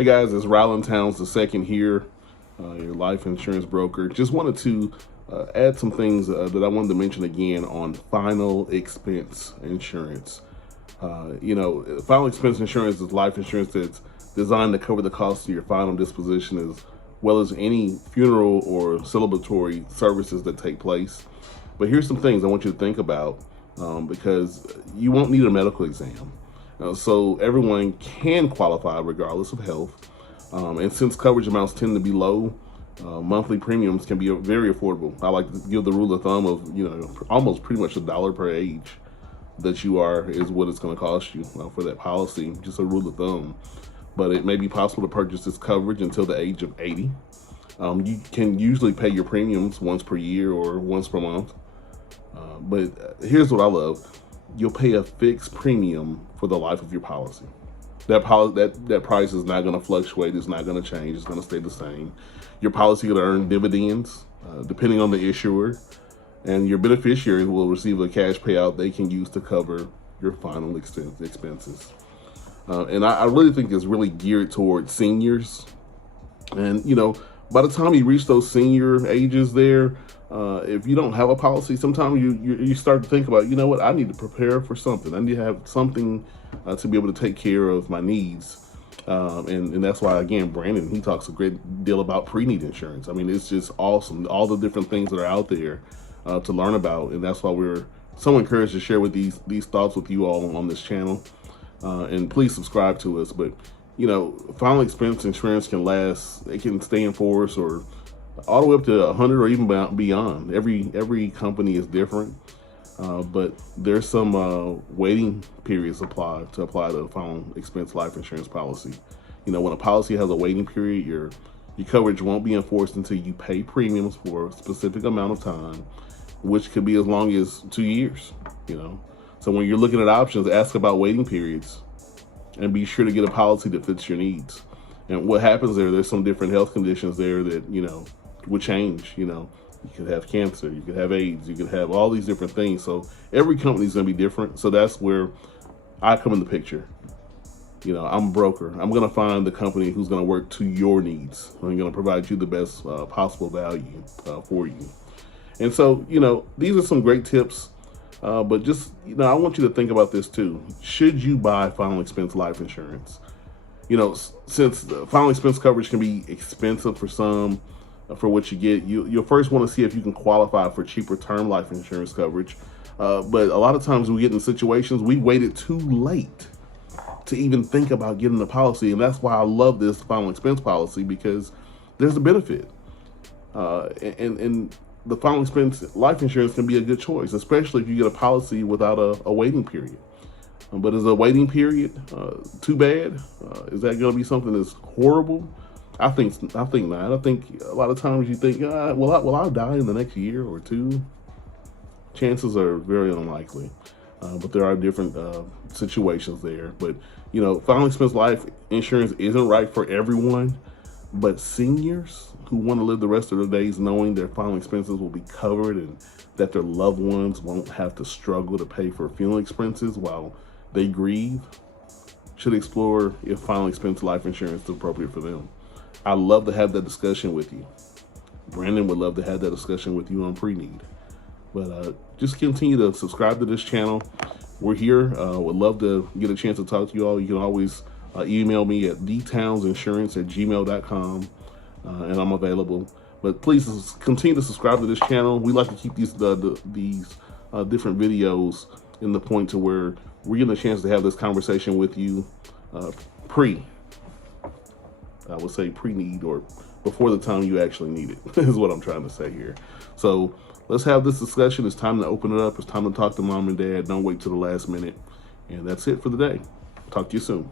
Hey guys, it's Ryland Towns II here, your life insurance broker. Just wanted to add some things that I wanted to mention again on final expense insurance. Final expense insurance is life insurance that's designed to cover the cost of your final disposition as well as any funeral or celebratory services that take place. But here's some things I want you to think about because you won't need a medical exam. So everyone can qualify regardless of health. And since coverage amounts tend to be low, monthly premiums can be very affordable. I like to give the rule of thumb of, almost pretty much $1 per age that you are is what it's going to cost you for that policy, just a rule of thumb. But it may be possible to purchase this coverage until the age of 80. You can usually pay your premiums once per year or once per month. But here's what I love. You'll pay a fixed premium for the life of your policy. That price is not going to fluctuate. It's not going to change. It's going to stay the same. Your policy will earn dividends depending on the issuer, and your beneficiaries will receive a cash payout they can use to cover your final expenses. And I really think it's really geared towards seniors. And by the time you reach those senior ages there, if you don't have a policy, sometimes you start to think about, what, I need to prepare for something. I need to have something to be able to take care of my needs. And that's why, again, Brandon, he talks a great deal about pre-need insurance. I mean, it's just awesome. All the different things that are out there to learn about. And that's why we're so encouraged to share with these thoughts with you all on this channel. And please subscribe to us. But, final expense insurance can last. It can stay in force or all the way up to 100 or even beyond. Every company is different, but there's some waiting periods apply to the final expense life insurance policy. When a policy has a waiting period, your coverage won't be enforced until you pay premiums for a specific amount of time, which could be as long as 2 years. So when you're looking at options, ask about waiting periods and be sure to get a policy that fits your needs. And what happens there's some different health conditions there that would change. You could have cancer, you could have AIDS, you could have all these different things. So every company is going to be different. So that's where I come in the picture. I'm a broker. I'm going to find the company who's going to work to your needs. I'm going to provide you the best possible value for you. And so, these are some great tips. But just, I want you to think about this too. Should you buy final expense life insurance? Since the final expense coverage can be expensive for some, for what you get, you'll first want to see if you can qualify for cheaper term life insurance coverage. But a lot of times we get in situations, we waited too late to even think about getting the policy. And that's why I love this final expense policy, because there's a benefit. And the final expense life insurance can be a good choice, especially if you get a policy without a waiting period. But is a waiting period too bad? Is that going to be something that's horrible? I think not. I think a lot of times you think, will I die in the next year or two? Chances are very unlikely. But there are different situations there. But, final expense life insurance isn't right for everyone. But seniors who want to live the rest of their days knowing their final expenses will be covered and that their loved ones won't have to struggle to pay for funeral expenses while they grieve should explore if final expense life insurance is appropriate for them. I'd love to have that discussion with you. Brandon would love to have that discussion with you on pre-need. But just continue to subscribe to this channel. We're here. Would love to get a chance to talk to you all. You can always email me at dtownsinsurance@gmail.com, and I'm available. But please continue to subscribe to this channel. We like to keep these different videos in the point to where we're getting a chance to have this conversation with you I would say pre-need or before the time you actually need it is what I'm trying to say here. So let's have this discussion. It's time to open it up. It's time to talk to mom and dad. Don't wait till the last minute. And that's it for the day. Talk to you soon.